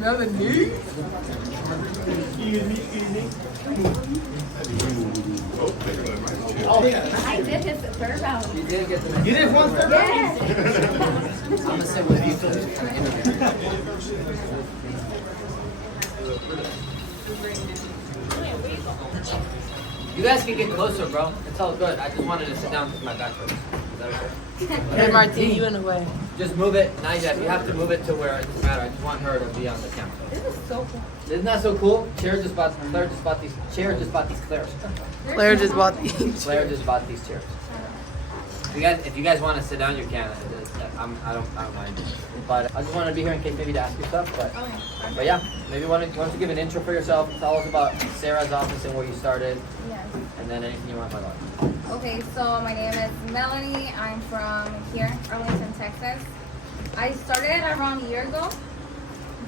Melanie? I did his third round. You did get the You did one third round? Yes. I'm gonna sit with you till this kind of interview. You guys can get closer, bro. It's all good. I just wanted to sit down because my back hurts. Is that okay? Hey, Martine, you in the way. Just move it. Not yet. You have to move it to where it doesn't matter. I just want her to be on the camera. This is so cool. Isn't that so cool? Claire just bought these chairs. Claire just bought these. Claire just bought these chairs. If you guys want to sit down, you can. I don't mind. But I just wanted to be here in case maybe to ask you stuff. But yeah, maybe why don't you give an intro for yourself? Tell us about Sarah's office and where you started, Yes. and then anything you want to talk about. Okay, so my name is Melanie. I'm from here, Arlington, Texas. I started around a year ago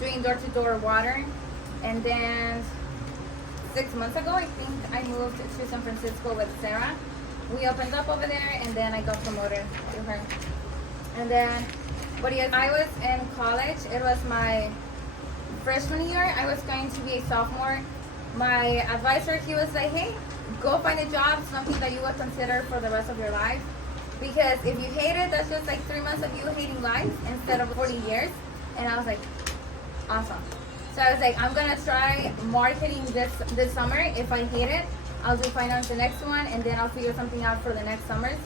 doing door-to-door water, and then 6 months ago, I think I moved to San Francisco with Sarah. We opened up over there, and then I got promoted to her. And then, but yes, I was in college. It was my freshman year. I was going to be a sophomore. My advisor, he was like, hey, go find a job, something that you would consider for the rest of your life. Because if you hate it, that's just like 3 months of you hating life instead of 40 years. And I was like, awesome. So I was like, I'm gonna try marketing this summer. If I hate it, I'll do finance the next one, and then I'll figure something out for the next summers.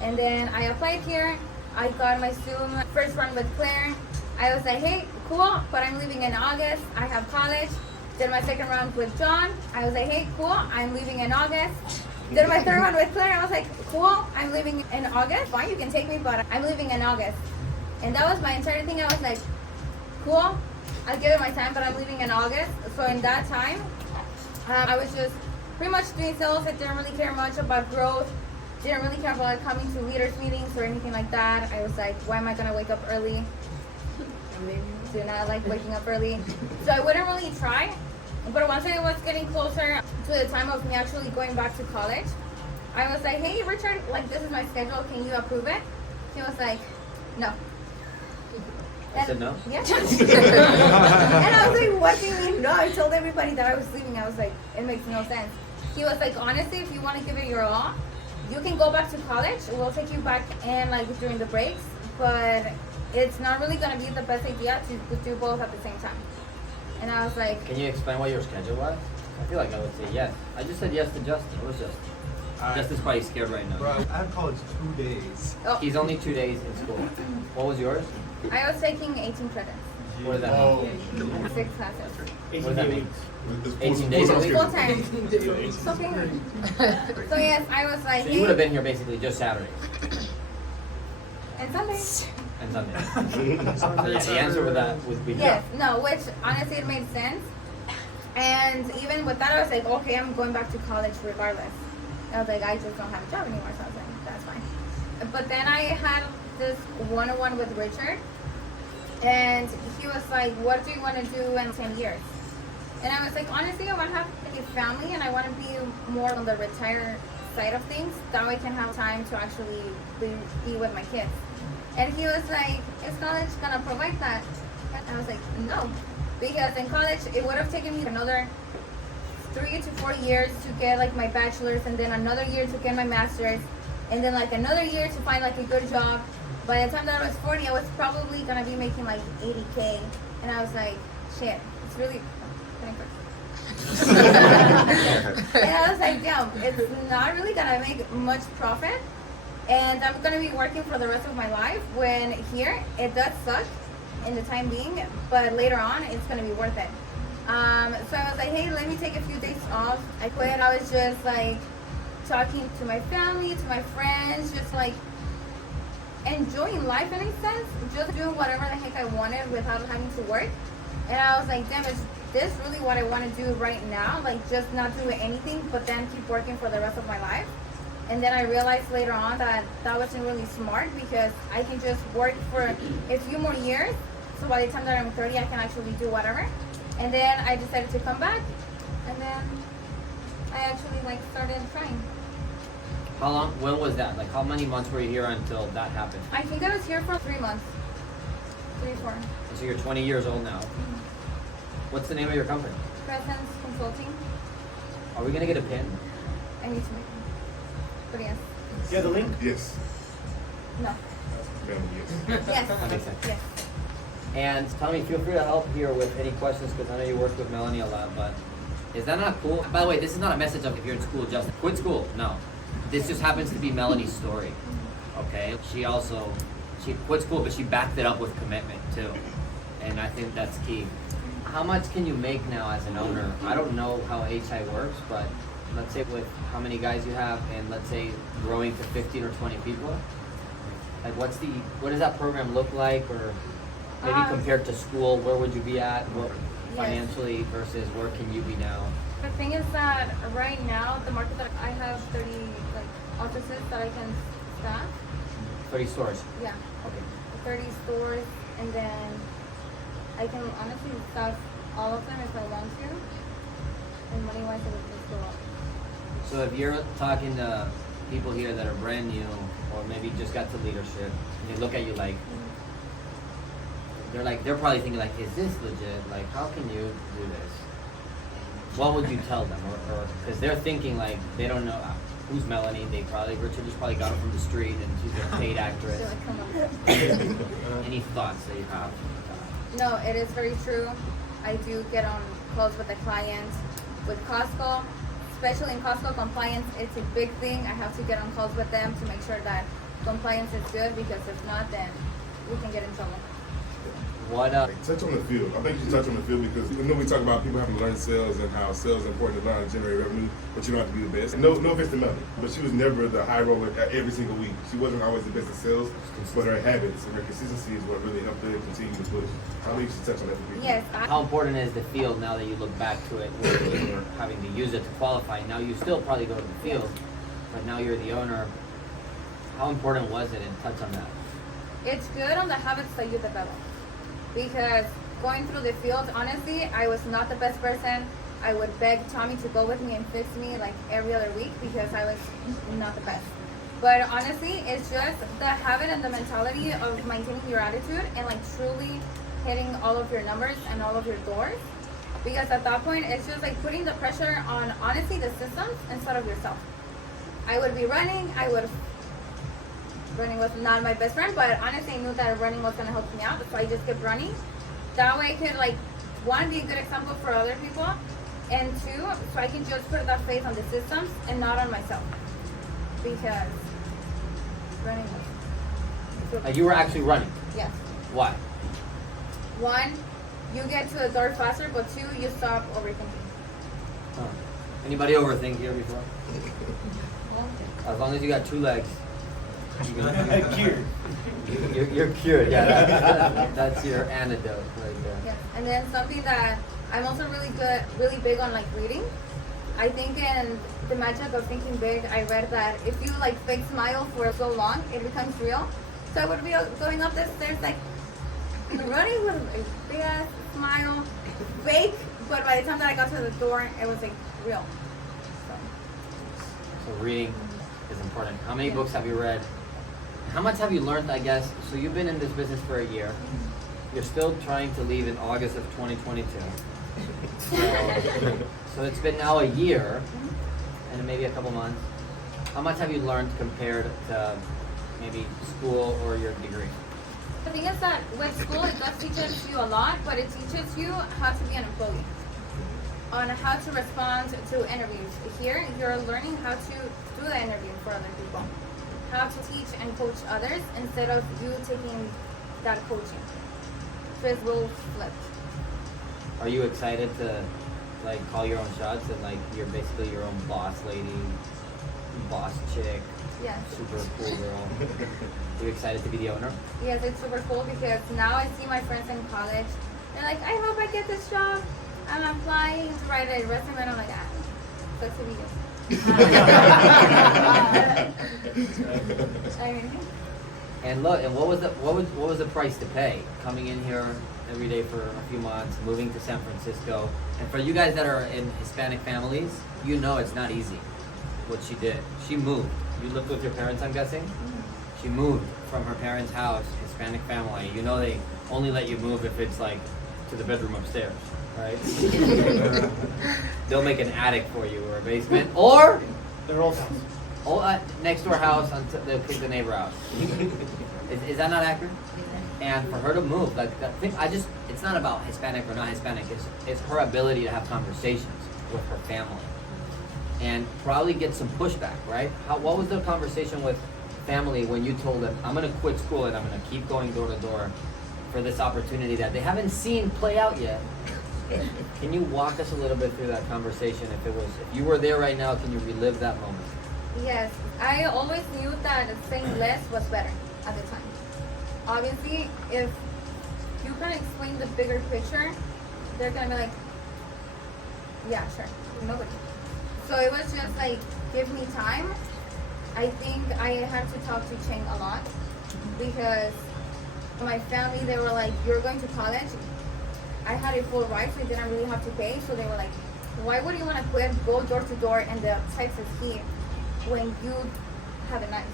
And then I applied here. I got my Zoom first run with Claire. I was like, hey, cool, but I'm leaving in August. I have college. Did my second round with John. I was like, hey, cool, I'm leaving in August. Did my third one with Claire. I was like, cool, I'm leaving in August. Fine, you can take me, but I'm leaving in August. And that was my entire thing. I was like, cool, I'll give it my time, but I'm leaving in August. So in that time, I was just pretty much doing sales. I didn't really care much about growth. Didn't really care about coming to leaders meetings or anything like that. I was like, why am I gonna wake up early? Do not like waking up early. So I wouldn't really try. But once I was getting closer to the time of me actually going back to college, I was like, hey Richard, like this is my schedule, can you approve it? He was like, no. I said no? Yeah. And I was like, what do you mean no? I told everybody that I was leaving. I was like, it makes no sense. He was like, honestly, if you want to give it your all, you can go back to college. We'll take you back and like during the breaks, but it's not really gonna be the best idea to do both at the same time. And I was like, Can you explain what your schedule was? I feel like I would say yes. I just said yes to Justin. It was just. Justin's probably scared right now. Bro, I have college 2 days. oh, He's only 2 days in school. What was yours? I was taking 18 credits, What does that mean? 6 classes. What does that mean? 18 days a week? Full time. It's okay. So yes, I was like, So you would have been here basically just Saturday and Sunday. and Sunday. So yeah, the answer with that would be Yes, no, which honestly it made sense. And even with that, I was like, okay, I'm going back to college regardless. I was like, I just don't have a job anymore, so I was like, that's fine. But then I had this one-on-one with Richard, and he was like, what do you want to do in 10 years? And I was like, honestly, I want to have a family, and I want to be more on the retire side of things. That way I can have time to actually be with my kids. And he was like, is college going to provide that? And I was like, no. Because in college, it would have taken me another 3 to 4 years to get like my bachelor's, and then another year to get my master's, and then like another year to find like a good job. By the time that I was 40, I was probably gonna be making like 80K, and I was like, shit, it's really. And I was like, damn, it's not really gonna make much profit, and I'm gonna be working for the rest of my life. When here, it does suck in the time being, but later on, it's gonna be worth it. So I was like, hey, let me take a few days off. I quit. I was just like talking to my family, to my friends, just like enjoying life in a sense, just doing whatever the heck I wanted without having to work. And I was like, damn, is this really what I want to do right now? Like just not do anything, but then keep working for the rest of my life. And then I realized later on that that wasn't really smart, because I can just work for a few more years. So by the time that I'm 30, I can actually do whatever. And then I decided to come back, and then I actually like started trying. How long? When was that? Like, how many months were you here until that happened? I think I was here for 3 months. 3, 4. So you're 20 years old now. What's the name of your company? Presence Consulting. Are we gonna get a pin? I need to make them. But yes. You have the link? Yes. No. Melanie, yes. Yes. That makes sense. Yes. And Tommy, feel free to help here with any questions because I know you work with Melanie a lot, but is that not cool? By the way, this is not a message of if you're in school, just quit school. No. This just happens to be Melanie's story. Okay? She quit school, but she backed it up with commitment too. And I think that's key. How much can you make now as an owner? I don't know how HI works, but let's say with how many guys you have and let's say growing to 15 or 20 people, like what does that program look like, or maybe compared to school, where would you be at financially versus where can you be now? The thing is that right now, the market that I have 30 offices that I can staff. 30 stores. Yeah. Okay. 30 stores, and then I can honestly staff all of them if I want to. And money-wise, it would just go up. So if you're talking to people here that are brand new or maybe just got to leadership, and they look at you like, they're probably thinking like, is this legit? Like, how can you do this? What would you tell them? Or because they're thinking like, they don't know who's Melanie. Richard just probably got her from the street and she's a paid actress. So, come on. Any thoughts that you have? No, it is very true. I do get on calls with the clients. With Costco, especially in Costco, compliance, it's a big thing. I have to get on calls with them to make sure that compliance is good, because if not, then we can get in trouble. What Touch on the field. I think you touch on the field because we talk about people having to learn sales and how sales is important to learn and generate revenue, but you don't have to be the best. And no offense to Melanie, but she was never the high roller every single week. She wasn't always the best at sales, but her habits and her consistency is what really helped her continue to push. I think you should touch on that for people. Yes. How important is the field now that you look back to it, where you were having to use it to qualify? Now you still probably go to the field, but now you're the owner. How important was it, and touch on that? It's good on the habits that you develop. Because going through the field, honestly, I was not the best person. I would beg Tommy to go with me and fix me like every other week because I was not the best. But honestly, it's just the habit and the mentality of maintaining your attitude and like truly hitting all of your numbers and all of your doors. Because at that point, it's just like putting the pressure on, honestly, the systems instead of yourself. I would be running, running was not my best friend, but honestly I knew that running was going to help me out, so I just kept running. That way I could, like, one, be a good example for other people, and two, so I can just put that faith on the systems and not on myself. Because running was... Like you were actually running? Yes. Why? One, you get to the door faster, but two, you stop overthinking. Huh. Anybody overthink here before? As long as you got 2 legs. Cured. You're cured. Yeah, that's your antidote right there. Yeah, and then something that I'm also really big on, like, reading. I think in The Magic of Thinking Big, I read that if you like fake smile for so long, it becomes real. So I would be going up the stairs like running with a big ass smile, fake, but by the time that I got to the door, it was like real. So reading is important. How many books have you read? How much have you learned, I guess? So you've been in this business for a year. You're still trying to leave in August of 2022. So it's been now a year and maybe a couple months. How much have you learned compared to maybe school or your degree? The thing is that with school, it does teach you a lot, but it teaches you how to be an employee, on how to respond to interviews. Here, you're learning how to do the interview for other people, how to teach and coach others instead of you taking that coaching. So it's roles flipped. Are you excited to like call your own shots and like you're basically your own boss lady, boss chick, Yes. super cool girl? Are you excited to be the owner? Yes, it's super cool because now I see my friends in college. They're like, I hope I get this job. I'm applying to write a resume, and I'm like, sucks to be you. I mean, And look, and what was the price to pay coming in here every day for a few months, moving to San Francisco? And for you guys that are in Hispanic families, you know it's not easy. What she did, she moved. You lived with your parents, I'm guessing. mm-hmm. She moved from her parents' house, Hispanic family. You know they only let you move if it's like to the bedroom upstairs, right? They'll make an attic for you or a basement, or Their old house. next door house until they'll kick the neighbor out. Is that not accurate? And for her to move, like I think it's not about Hispanic or not Hispanic. It's her ability to have conversations with her family, and probably get some pushback, right? What was the conversation with family when you told them, I'm gonna quit school and I'm gonna keep going door to door for this opportunity that they haven't seen play out yet? Can you walk us a little bit through that conversation? If you were there right now, can you relive that moment? Yes, I always knew that saying less was better at the time. Obviously, if you can explain the bigger picture, they're gonna be like, yeah, sure, nobody. So it was just like, give me time. I think I had to talk to Cheng a lot because my family, they were like, you're going to college. I had a full ride, so I didn't really have to pay. So they were like, why would you want to quit, go door to door in the Texas heat when you have it nice?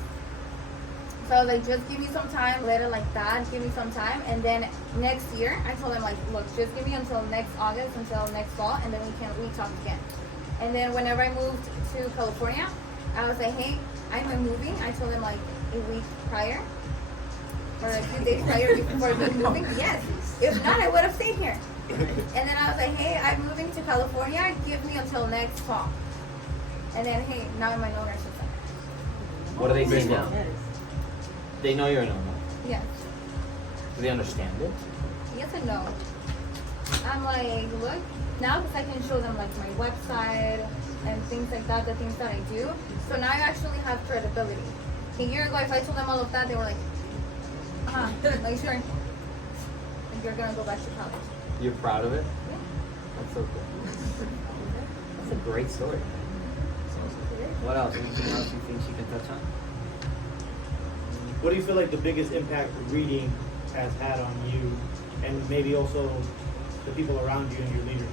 So I was like, just give me some time, let it like that, give me some time. And then next year, I told them like, look, just give me until next August, until next fall, and then we talk again. And then whenever I moved to California, I was like, hey, I'm moving. I told them like a week prior, or a few days prior before me moving. Yes, if not, I would have stayed here. And then I was like, hey, I'm moving to California. Give me until next fall. And then, hey, now I'm a no nurse assistant. What do they say now? They know you're a no-no. Yes. Do they understand it? Yes and no. I'm like, look, now because I can show them like my website and things like that, the things that I do. So now I actually have credibility. A year ago, if I told them all of that, they were like, like sure. Like, you're gonna go back to college. You're proud of it? Yeah. That's so cool. That's a great story. What else? Anything else you think she can touch on? What do you feel like the biggest impact reading has had on you, and maybe also the people around you and your leaders?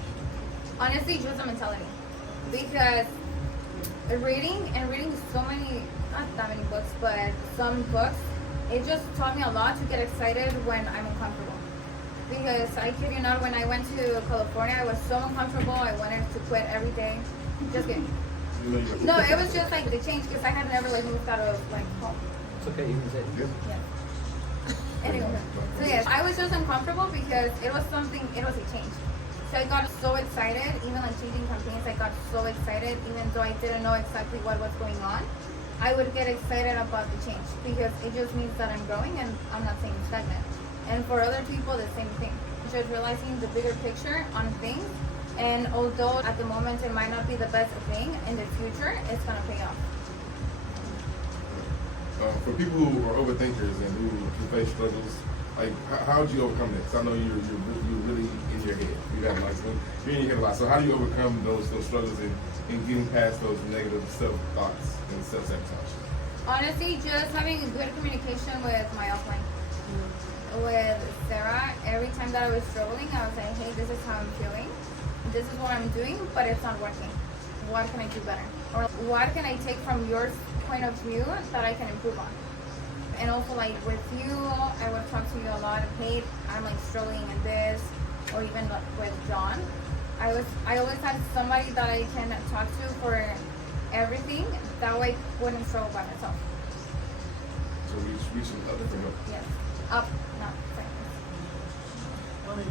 Honestly, just the mentality. Because reading so many, not that many books, but some books, it just taught me a lot to get excited when I'm uncomfortable. Because I kid you not, when I went to California, I was so uncomfortable. I wanted to quit every day. Just kidding. No, it was just like the change because I had never like moved out of like home. It's okay, you can say it. Yeah. Anyway, so yes, I was just uncomfortable because it was a change. So I got so excited, even like changing campaigns, I got so excited, even though I didn't know exactly what was going on. I would get excited about the change because it just means that I'm growing and I'm not staying stagnant. And for other people, the same thing. Just realizing the bigger picture on things. And although at the moment it might not be the best thing, in the future, it's going to pay off. For people who are overthinkers and who face struggles, like how would you overcome that? 'Cause I know you're really in your head. You got like you're in your head a lot. So how do you overcome those struggles and getting past those negative self thoughts and self sabotage? Honestly, just having good communication with my offline. With Sarah, every time that I was struggling, I was like, hey, this is how I'm feeling. This is what I'm doing, but it's not working. What can I do better? Or what can I take from your point of view that I can improve on? And also like with you, I would talk to you a lot. Hey, I'm like struggling in this, or even like with John. I always had somebody that I can talk to for everything. That way I wouldn't struggle by myself. So reaching other for help. Yes. Up, not sideways.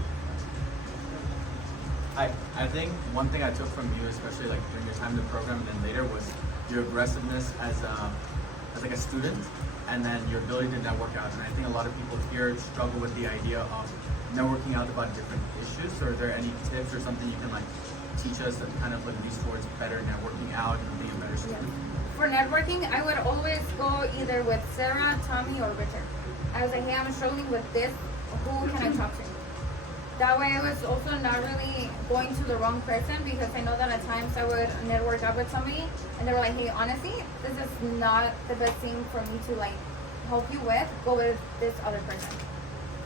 I think one thing I took from you, especially like during your time in the program and then later, was your aggressiveness as like a student, and then your ability to network out. And I think a lot of people here struggle with the idea of networking out about different issues. So are there any tips or something you can like teach us that kind of like leads towards better networking out and being a better student? Yeah. For networking, I would always go either with Sarah, Tommy, or Richard. I was like, hey, I'm struggling with this. Who can I talk to? That way I was also not really going to the wrong person, because I know that at times I would network up with somebody and they were like, hey, honestly, this is not the best thing for me to like help you with. Go with this other person.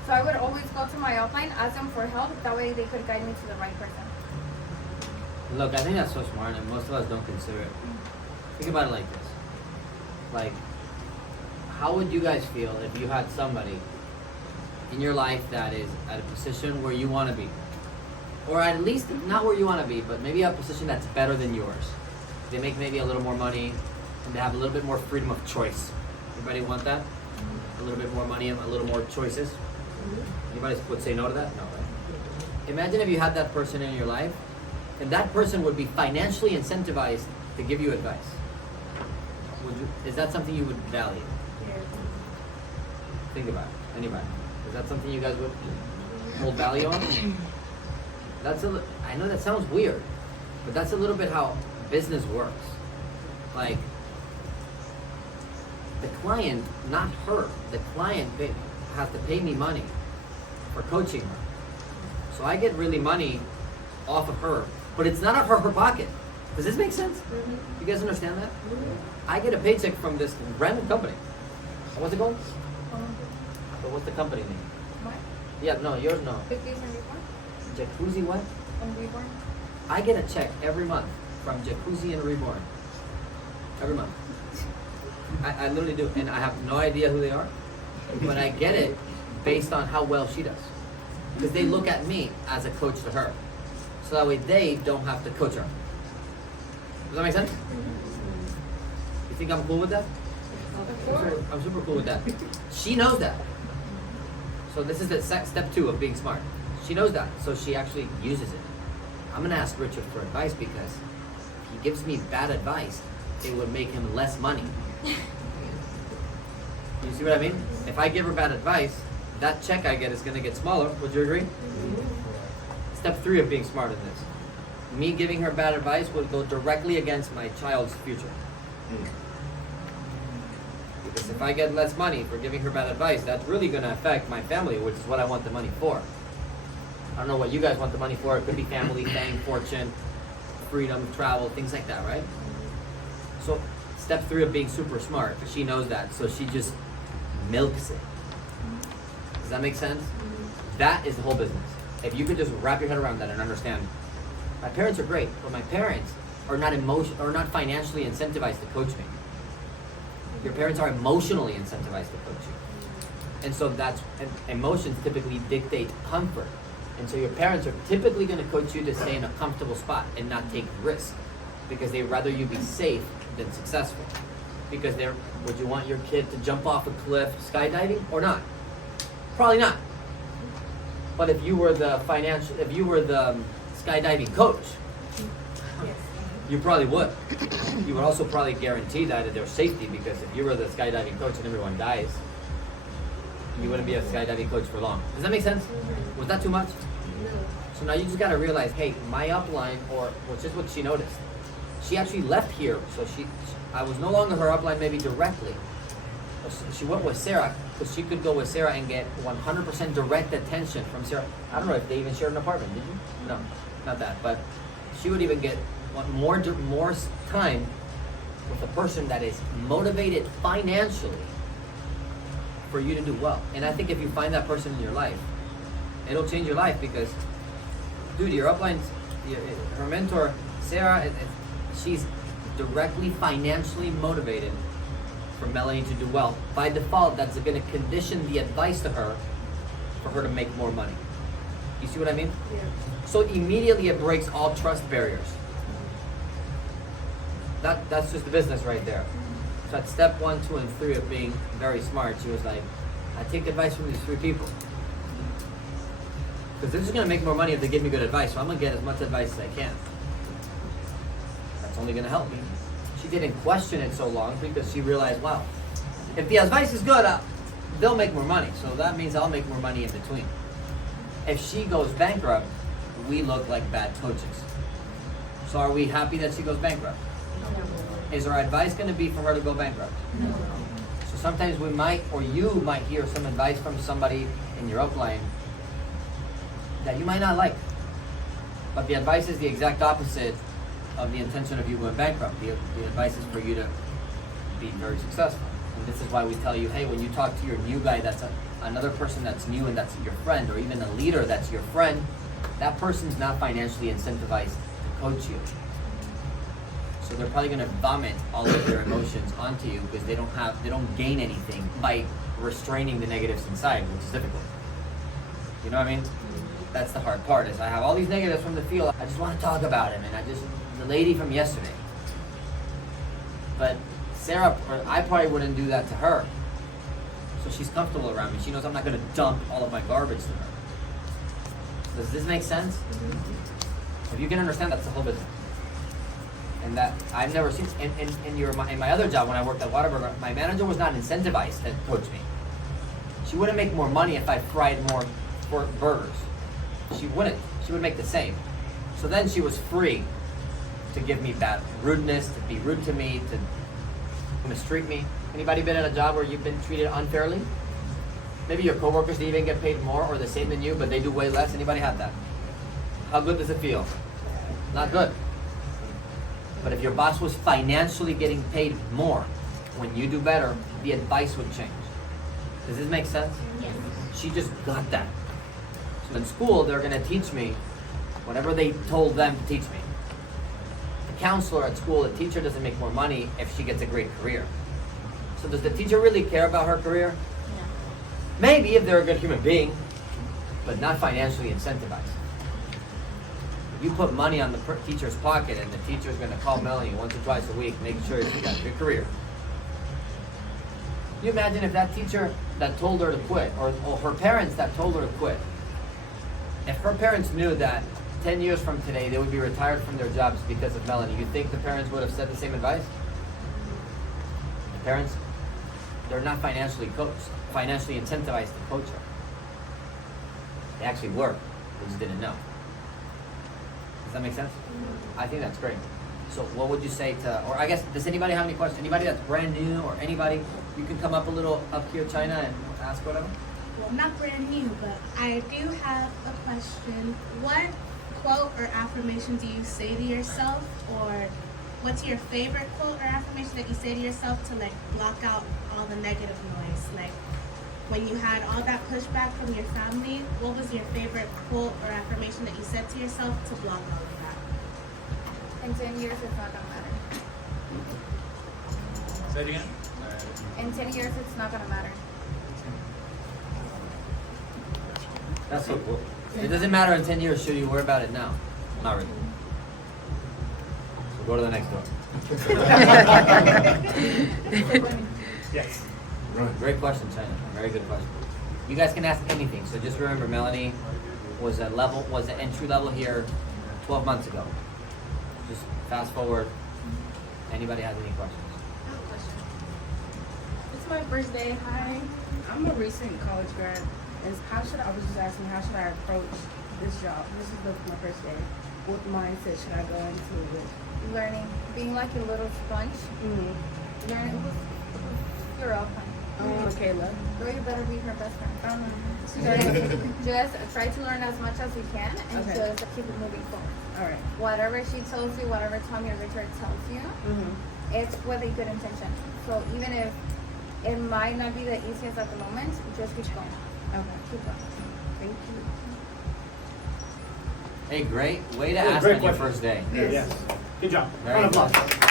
So I would always go to my offline, ask them for help. That way they could guide me to the right person. Look, I think that's so smart, and most of us don't consider it. Think about it like this. Like, how would you guys feel if you had somebody in your life that is at a position where you want to be, or at least not where you want to be, but maybe a position that's better than yours. They make maybe a little more money, and they have a little bit more freedom of choice. Anybody want that? A little bit more money and a little more choices? Anybody would say no to that? No, right? Imagine if you had that person in your life, and that person would be financially incentivized to give you advice. Is that something you would value? Think about it. Anybody? Is that something you guys would hold value on? I know that sounds weird, but that's a little bit how business works. Like, the client, not her, the client has to pay me money for coaching her. So I get really money off of her, but it's not out of her pocket. Does this make sense? You guys understand that? I get a paycheck from this random company. What's it called? But what's the company name? What? Yeah, no, yours no. 50s and Reborn? Jacuzzi what? And Reborn? I get a check every month from Jacuzzi and Reborn. Every month. I literally do, and I have no idea who they are, but I get it based on how well she does. Because they look at me as a coach to her. So that way they don't have to coach her. Does that make sense? You think I'm cool with that? Of course. I'm super cool with that. She knows that. So this is the step 2 of being smart. She knows that, so she actually uses it. I'm gonna ask Richard for advice because if he gives me bad advice, it would make him less money. You see what I mean? If I give her bad advice, that check I get is gonna get smaller. Would you agree? Step 3 of being smart in this. Me giving her bad advice would go directly against my child's future. Because if I get less money for giving her bad advice, that's really going to affect my family, which is what I want the money for. I don't know what you guys want the money for. It could be family, fame, fortune, freedom, travel, things like that, right? So step 3 of being super smart, she knows that, so she just milks it. Does that make sense? That is the whole business. If you could just wrap your head around that and understand, my parents are great, but my parents are not financially incentivized to coach me. Your parents are emotionally incentivized to coach you. And so emotions typically dictate comfort. And so your parents are typically going to coach you to stay in a comfortable spot and not take risk because they'd rather you be safe than successful. Because would you want your kid to jump off a cliff skydiving or not? Probably not. But if you were the skydiving coach, you probably would. You would also probably guarantee that their safety, because if you were the skydiving coach and everyone dies, you wouldn't be a skydiving coach for long. Does that make sense? Was that too much? No. So now you just gotta realize, hey, my upline, which is what she noticed, she actually left here, so I was no longer her upline maybe directly. She went with Sarah, because she could go with Sarah and get 100% direct attention from Sarah. I don't know if they even shared an apartment, did you? No, not that, but she would even get more time with a person that is motivated financially for you to do well. And I think if you find that person in your life, it'll change your life because, dude, your upline, her mentor, Sarah, she's directly financially motivated for Melanie to do well. By default, that's going to condition the advice to her for her to make more money. You see what I mean? Yeah. So immediately it breaks all trust barriers. That's just the business right there. So at step 1, 2, and 3 of being very smart, she was like, I take advice from these 3 people. Because they're just going to make more money if they give me good advice, so I'm going to get as much advice as I can. That's only going to help me. She didn't question it so long because she realized, wow, if the advice is good, they'll make more money. So that means I'll make more money in between. If she goes bankrupt, we look like bad coaches. So are we happy that she goes bankrupt? No. Is our advice going to be for her to go bankrupt? No. So sometimes we might, or you might hear some advice from somebody in your upline that you might not like. But the advice is the exact opposite of the intention of you going bankrupt. The advice is for you to be very successful. And this is why we tell you, hey, when you talk to your new guy that's another person that's new and that's your friend, or even a leader that's your friend, that person's not financially incentivized to coach you. So they're probably going to vomit all of their emotions onto you because they don't gain anything by restraining the negatives inside, which is difficult. You know what I mean? That's the hard part, is I have all these negatives from the field. I just want to talk about him, and the lady from yesterday. But Sarah, I probably wouldn't do that to her. So she's comfortable around me. She knows I'm not going to dump all of my garbage to her. Does this make sense? If you can understand, that's the whole business. And that I've never seen in my other job when I worked at Whataburger, my manager was not incentivized to coach me. She wouldn't make more money if I fried more burgers. She wouldn't. She would make the same. So then she was free to give me bad rudeness, to be rude to me, to mistreat me. Anybody been at a job where you've been treated unfairly? Maybe your coworkers even get paid more or the same than you, but they do way less. Anybody have that? How good does it feel? Not good. But if your boss was financially getting paid more, when you do better, the advice would change. Does this make sense? Yes. She just got that. So in school, they're going to teach me whatever they told them to teach me. The counselor at school, the teacher doesn't make more money if she gets a great career. So does the teacher really care about her career? No. Maybe if they're a good human being, but not financially incentivized. You put money on the teacher's pocket, and the teacher's going to call Melanie once or twice a week, making sure she got a good career. Can you imagine if that teacher that told her to quit, or her parents that told her to quit, if her parents knew that 10 years from today they would be retired from their jobs because of Melanie, you think the parents would have said the same advice? The parents, they're not financially incentivized to coach her. They actually were, they just didn't know. Does that make sense? I think that's great. So what would you say to, or I guess, does anybody have any questions? Anybody that's brand new, or anybody, you can come up a little up here, China, and ask whatever. Well, not brand new, but I do have a question. What quote or affirmation do you say to yourself, or what's your favorite quote or affirmation that you say to yourself to like block out all the negative noise? Like when you had all that pushback from your family, what was your favorite quote or affirmation that you said to yourself to block all of that? In 10 years, it's not gonna matter. Say it again. In 10 years, it's not gonna matter. That's so cool. It doesn't matter in 10 years, should you worry about it now? Not really. So go to the next door. Yes. Great question, China. Very good question. You guys can ask anything. So just remember, Melanie was an entry level here 12 months ago. Just fast forward. Anybody has any questions? I have a question. It's my first day. Hi. I'm a recent college grad. I was just asking, how should I approach this job? This is my first day. What mindset should I go into it? Learning, being like a little sponge. Mm-hmm. Learning. You're up. Kayla. Girl, you better be her best friend. Just try to learn as much as you can, and Okay. just keep it moving forward. All right. Whatever she tells you, whatever Tommy or Richard tells you, Mm-hmm. it's with a good intention. So even if it might not be the easiest at the moment, just keep going. Okay. Keep going. Thank you. Hey, great way to Yeah, ask great on your question. first day. Yes. Good job. Very Round of good. applause.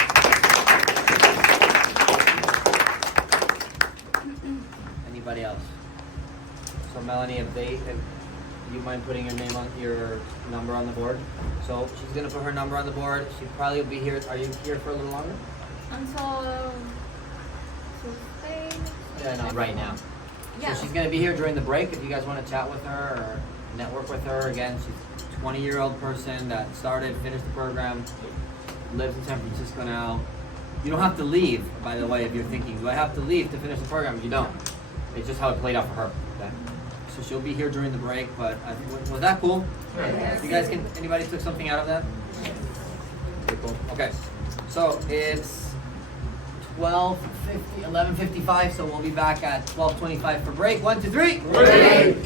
Anybody else? So Melanie, if you mind putting your number on the board? So she's gonna put her number on the board. She probably will be here. Are you here for a little longer? Until Tuesday. Yeah, no, right now. Yeah. So she's gonna be here during the break. If you guys want to chat with her or network with her, again, she's a 20-year-old person that finished the program, lives in San Francisco now. You don't have to leave, by the way, if you're thinking, do I have to leave to finish the program? You don't. It's just how it played out for her. Okay. So she'll be here during the break, but I think, was that cool? Yes. You guys anybody took something out of that? Okay, cool. Okay. So it's 11:55, so we'll be back at 12:25 for break. 1, 2, 3. Break.